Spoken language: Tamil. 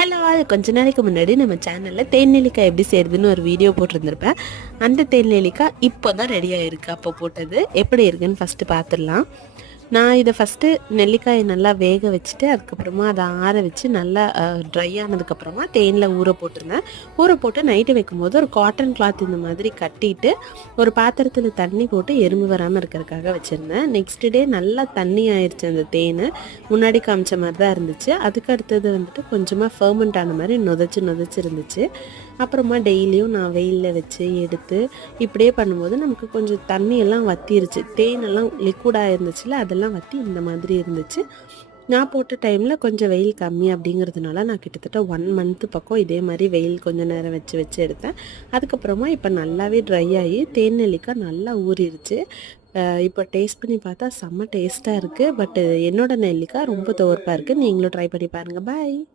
ஹலோ! கொஞ்ச நாளைக்கு முன்னாடி நம்ம சேனல்ல தேன் நெல்லிக்காய் எப்படி செய்றதுன்னு ஒரு வீடியோ போட்டிருந்திருப்பேன். அந்த தேன் நெல்லிக்காய் இப்போ தான் ரெடி ஆயிருக்கு. அப்போ போட்டது. எப்படி இருக்குன்னு ஃபஸ்ட்டு பார்த்துடலாம். நான் இதை ஃபஸ்ட்டு நெல்லிக்காயை நல்லா வேக வச்சுட்டு, அதுக்கப்புறமா அதை ஆற வச்சு நல்லா ட்ரை ஆனதுக்கப்புறமா தேனில் ஊற போட்டிருந்தேன். ஊற போட்டு நைட்டு வைக்கும்போது ஒரு காட்டன் கிளாத் இந்த மாதிரி கட்டிட்டு, ஒரு பாத்திரத்தில் தண்ணி போட்டு எறும்பு வராமல் இருக்கிறதுக்காக வச்சுருந்தேன். நெக்ஸ்ட் டே நல்லா தண்ணி ஆயிடுச்சு அந்த தேன். முன்னாடி காமிச்ச மாதிரி தான் இருந்துச்சு. அதுக்கு அடுத்தது வந்துட்டு கொஞ்சமாக ஃபர்மெண்ட் ஆன மாதிரி நொதச்சு இருந்துச்சு. அப்புறமா டெய்லியும் நான் வெயிலில் வச்சு எடுத்து இப்படியே பண்ணும்போது நமக்கு கொஞ்சம் தண்ணியெல்லாம் வற்றிருச்சு. தேனெல்லாம் லிக்விடாக இருந்துச்சுல, அதெல்லாம் வற்றி இந்த மாதிரி இருந்துச்சு. நான் போட்ட டைமில் கொஞ்சம் வெயில் கம்மி அப்படிங்கிறதுனால நான் கிட்டத்தட்ட 1 மந்த்து பக்கம் இதே மாதிரி வெயில் கொஞ்சம் நேரம் வச்சு எடுத்தேன். அதுக்கப்புறமா இப்போ நல்லாவே ட்ரை ஆகி தேன் நெல்லிக்காய் நல்லா ஊறிடுச்சு. இப்போ டேஸ்ட் பண்ணி பார்த்தா செம்ம டேஸ்ட்டாக இருக்குது. பட் என்னோட நெல்லிக்காய் ரொம்ப துவர்ப்பாக இருக்குது. நீங்களும் ட்ரை பண்ணி பாருங்கள். பாய்.